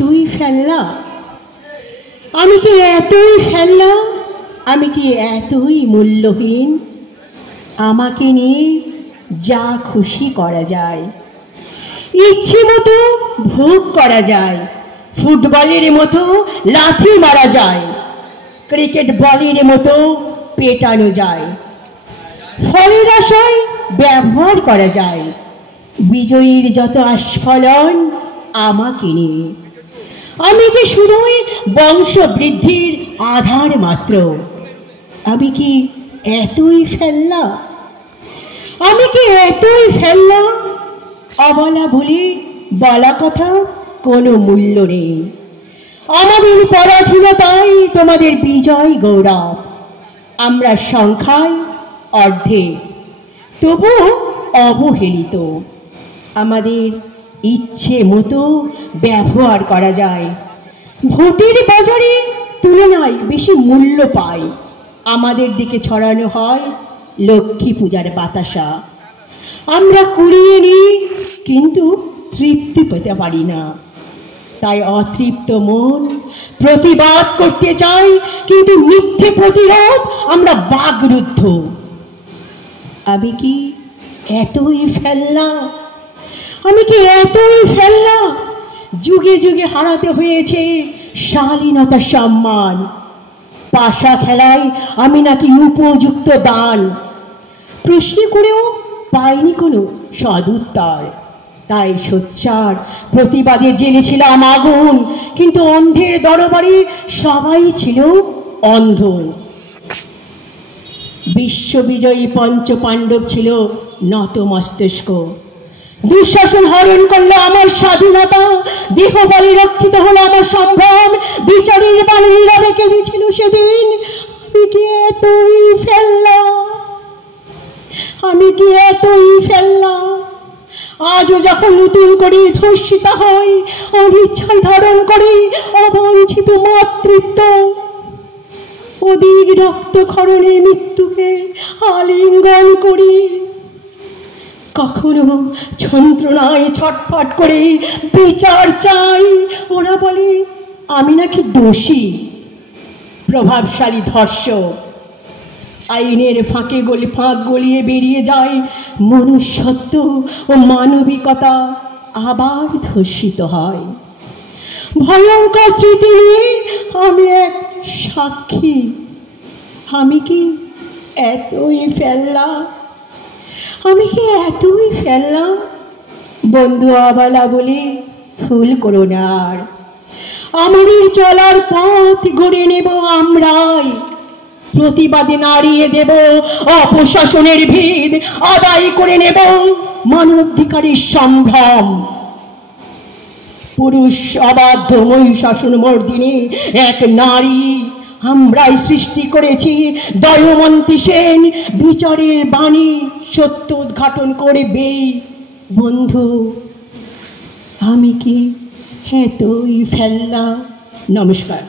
তুই ফেললা, আমি কি এতই ফেললা, আমি কি এতই মূল্যহীন? আমাকে নিয়ে যা খুশি করা যায়, ইচ্ছে মতো ভোগ করা যায়, ফুটবলের মতো লাথি মারা যায়, ক্রিকেট বলের মতো পেটানো যায়, ফলের আশায় ব্যবহার করা যায়, বিজয়ীর যত আস্ফলন আমাকে নিয়ে। আমি যে শুধুই বংশ বৃদ্ধির আধার মাত্র। আমি কি এতই ফেললা, আমি কি এতই ফেললা? অবলা বলে বলা কথা কোনো মূল্য নেই। আমাদের পরাধীনতাই তোমাদের বিজয় গৌরব। আমরা সংখ্যায় অর্ধেক, তবু অবহেলিত। আমাদের ইচ্ছে মতো ব্যবহার করা যায়, ভোটের বাজারে তুলনায় বেশি মূল্য পায়। আমাদের দিকে ছড়ানো হয় লক্ষ্মী পূজার বাতাসা। আমরা কুড়িয়ে নিই, কিন্তু তৃপ্তি পেতে পারি না। তাই অতৃপ্ত মন প্রতিবাদ করতে চাই, কিন্তু মিথ্যে প্রতিরোধ আমরা বাগরুদ্ধ। আমি কি এতই ফেললা, আমি কি এতই ফেললা? যুগে যুগে হারাতে হয়েছে শালীনতার সম্মান। পাশা খেলায় আমি নাকি উপযুক্ত দান, প্রশ্ন করেও পাইনি কোনো সদুত্তর। তাই সোচ্চার প্রতিবাদে জেনেছিলাম আগুন, কিন্তু অন্ধের দরবারে সবাই ছিল অন্ধ। বিশ্ববিজয়ী পঞ্চ পাণ্ডব ছিল নত মস্তিষ্ক। দুঃশাসন হরণ করলো আমার স্বাধীনতা, দেহ বলে রক্ষিত হলো আমার সম্ভ্রম। বিচারের বাণী নীরবে কেঁদেছিল সেদিন। আমি কি এতই ফেললা, আমি কি এতই ফেললা? আজও যখন নতুন করে ধর্ষিতা হই, অনিচ্ছায় ধারণ করি অবাঞ্ছিত মাতৃত্ব, অধিক রক্তক্ষরণে মৃত্যুকে আলিঙ্গন করি। কখনো যন্ত্রণায় ছটফট করে বিচার চাই। ওরা বলে আমি নাকি দোষী, প্রভাবশালী ধর্ষক। আইনের ফাঁক গলিয়ে বেরিয়ে যায় মনুষ্যত্ব ও মানবিকতা, আবার ধর্ষিত হয়। ভয়ঙ্কর স্মৃতি নিয়ে আমি এক সাক্ষী। আমি কি এতই ফেললা, আমি কি এতই ফেললাম? বন্ধু অবলা বলে ভুল করো না আর। আমাদের চলার পথ গড়ে নেব আমরাই। প্রতিবাদে নাড়িয়ে দেব অপশাসনের ভিত, আদায় করে নেব মানবাধিকারের সম্ভ্রম। পুরুষ অবাধ্য মহিষাসুর মর্দিনী এক নারী আমরাই সৃষ্টি করেছি। দয়মন্তী সেন বিচারের বাণী সত্য উদ্ঘাটন করবে। বন্ধু আমি কি এতই ফেললা? নমস্কার।